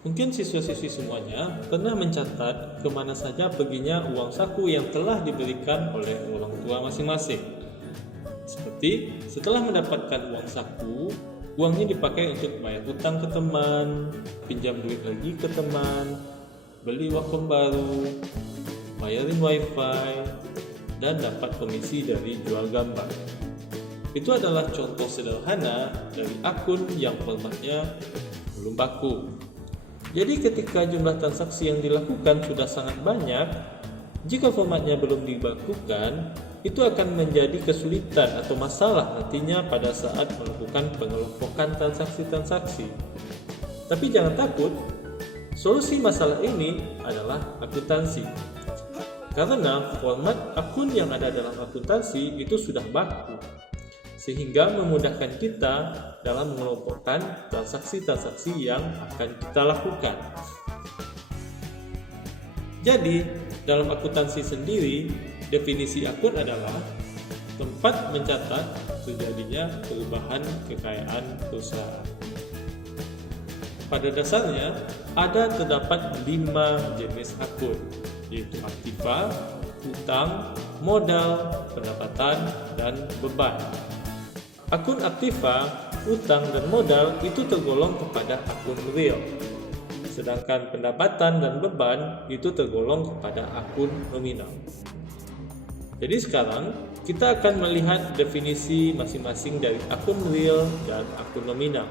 Mungkin siswa-siswi semuanya pernah mencatat kemana saja perginya uang saku yang telah diberikan oleh orang tua masing-masing. Seperti setelah mendapatkan uang saku, uangnya dipakai untuk bayar hutang ke teman, pinjam duit lagi ke teman, beli Wacom baru, bayarin wifi, dan dapat komisi dari jual gambar. Itu adalah contoh sederhana dari akun yang formatnya belum baku. Jadi ketika jumlah transaksi yang dilakukan sudah sangat banyak, jika formatnya belum dibakukan, itu akan menjadi kesulitan atau masalah nantinya pada saat melakukan pengelompokan transaksi-transaksi. Tapi jangan takut, solusi masalah ini adalah akuntansi. Karena format akun yang ada dalam akuntansi itu sudah baku, sehingga memudahkan kita dalam mengelompokkan transaksi-transaksi yang akan kita lakukan. Jadi, dalam akuntansi sendiri, definisi akun adalah tempat mencatat terjadinya perubahan kekayaan perusahaan. Pada dasarnya, terdapat 5 jenis akun, yaitu aktiva, hutang, modal, pendapatan, dan beban. Akun aktiva, hutang, dan modal itu tergolong kepada akun real. Sedangkan pendapatan dan beban itu tergolong kepada akun nominal. Jadi sekarang kita akan melihat definisi masing-masing dari akun real dan akun nominal.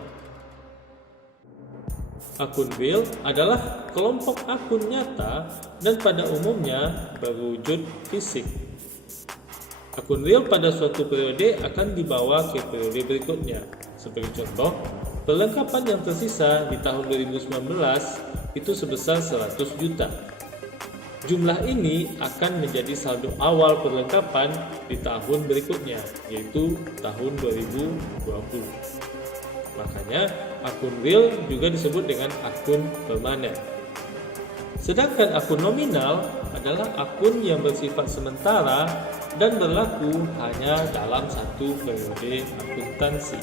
Akun real adalah kelompok akun nyata dan pada umumnya berwujud fisik. Akun real pada suatu periode akan dibawa ke periode berikutnya. Sebagai contoh, perlengkapan yang tersisa di tahun 2019 itu sebesar 100 juta. Jumlah ini akan menjadi saldo awal perlengkapan di tahun berikutnya, yaitu tahun 2020. Makanya, akun real juga disebut dengan akun permanen. Sedangkan akun nominal adalah akun yang bersifat sementara dan berlaku hanya dalam satu periode akuntansi.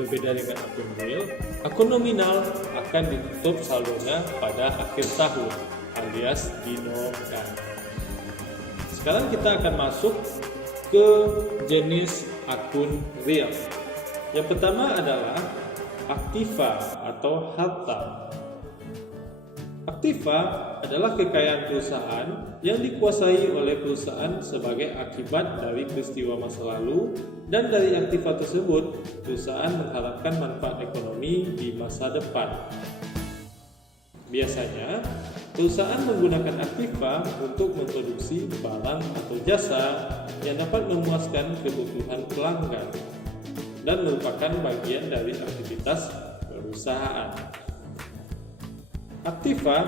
Berbeda dengan akun real, akun nominal akan ditutup saldonya pada akhir tahun alias dinominal. Sekarang kita akan masuk ke jenis akun real. Yang pertama adalah aktiva atau harta. Aktiva adalah kekayaan perusahaan yang dikuasai oleh perusahaan sebagai akibat dari peristiwa masa lalu, dan dari aktiva tersebut perusahaan mengharapkan manfaat ekonomi di masa depan. Biasanya, perusahaan menggunakan aktiva untuk memproduksi barang atau jasa yang dapat memuaskan kebutuhan pelanggan dan merupakan bagian dari aktivitas perusahaan. Aktiva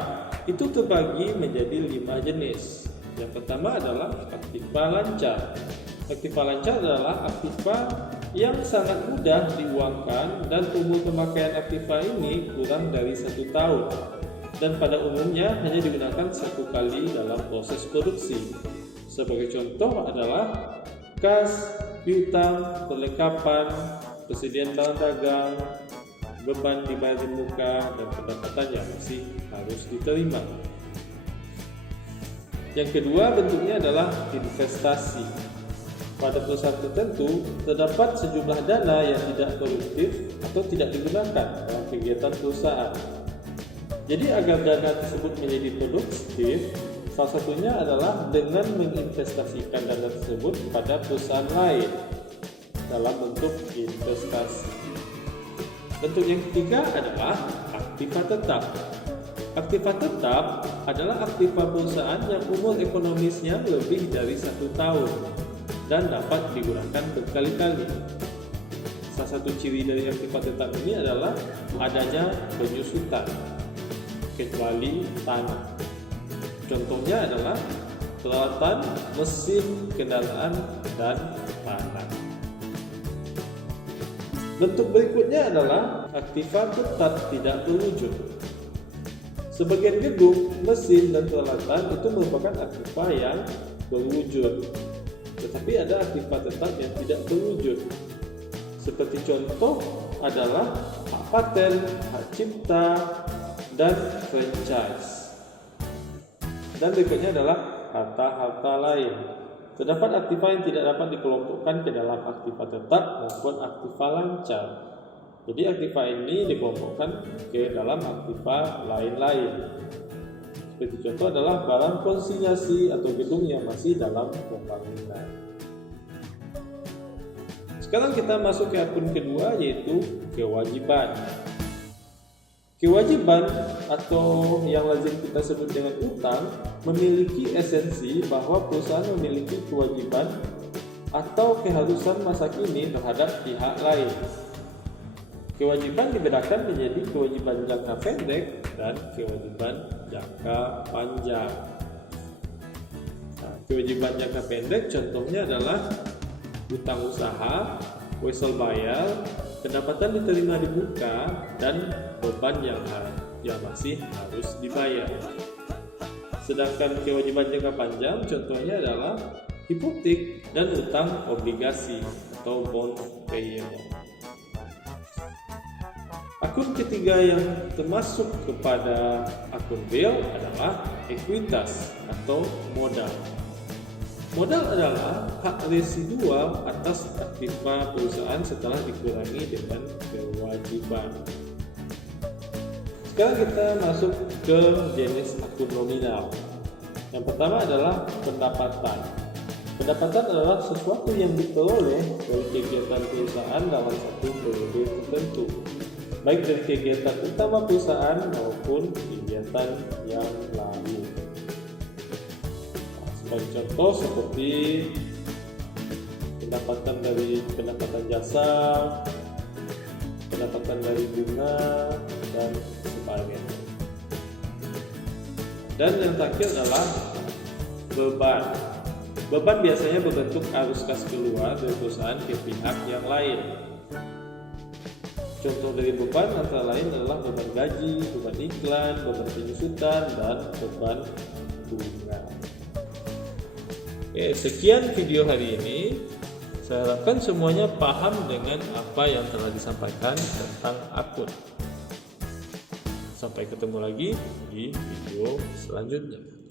itu terbagi menjadi 5 jenis. Yang pertama adalah aktiva lancar. Aktiva lancar adalah aktiva yang sangat mudah diuangkan dan umur pemakaian aktiva ini kurang dari 1 tahun dan pada umumnya hanya digunakan 1 kali dalam proses produksi. Sebagai contoh adalah kas, piutang, perlengkapan, persediaan barang dagang, beban dibayar di muka, dan pendapatan yang masih harus diterima. Yang kedua bentuknya adalah investasi. Pada perusahaan tertentu, terdapat sejumlah dana yang tidak produktif atau tidak digunakan dalam kegiatan perusahaan. Jadi agar dana tersebut menjadi produktif, salah satunya adalah dengan menginvestasikan dana tersebut pada perusahaan lain dalam bentuk investasi. Bentuk yang ketiga adalah aktiva tetap. Aktiva tetap adalah aktiva perusahaan yang umur ekonomisnya lebih dari 1 tahun dan dapat digunakan berkali-kali. Salah satu ciri dari aktiva tetap ini adalah adanya penyusutan, kecuali tanah. Contohnya adalah peralatan, mesin, kendaraan, dan tanah. Bentuk berikutnya adalah aktiva tetap tidak berwujud. Sebagian gedung, mesin, dan peralatan itu merupakan aktiva yang berwujud. Tetapi ada aktiva tetap yang tidak berwujud. Seperti contoh adalah paten, hak cipta, dan franchise. Dan berikutnya adalah harta-harta lain. Terdapat aktiva yang tidak dapat dikelompokkan ke dalam aktiva tetap maupun aktiva lancar. Jadi aktiva ini dikelompokkan ke dalam aktiva lain-lain. Seperti contoh adalah barang konsinyasi atau gedung yang masih dalam pembangunan. Sekarang kita masuk ke akun kedua, yaitu kewajiban. Kewajiban atau yang lazim kita sebut dengan utang memiliki esensi bahwa perusahaan memiliki kewajiban atau keharusan masa kini terhadap pihak lain. Kewajiban dibedakan menjadi kewajiban jangka pendek dan kewajiban jangka panjang. Nah, kewajiban jangka pendek contohnya adalah utang usaha, wesel bayar, pendapatan diterima di muka, dan beban yang masih harus dibayar. Sedangkan kewajiban jangka panjang contohnya adalah hipotek dan utang obligasi atau bond payable. Akun ketiga yang termasuk kepada akun real adalah ekuitas atau modal. Modal adalah hak residual atas aktiva perusahaan setelah dikurangi dengan kewajiban. Sekarang kita masuk ke jenis akun nominal. Yang pertama adalah pendapatan. Pendapatan adalah sesuatu yang diperoleh dari kegiatan perusahaan dalam satu periode tertentu, baik dari kegiatan utama perusahaan maupun kegiatan yang lain. Sebagai contoh seperti pendapatan dari pendapatan jasa, pendapatan dari bunga, dan sebagainya. Dan yang terakhir adalah beban. Beban biasanya berbentuk arus kas keluar dari perusahaan ke pihak yang lain. Contoh dari beban antara lain adalah beban gaji, beban iklan, beban penyusutan, dan beban bunga. Oke, sekian video hari ini. Saya harapkan semuanya paham dengan apa yang telah disampaikan tentang akun. Sampai ketemu lagi di video selanjutnya.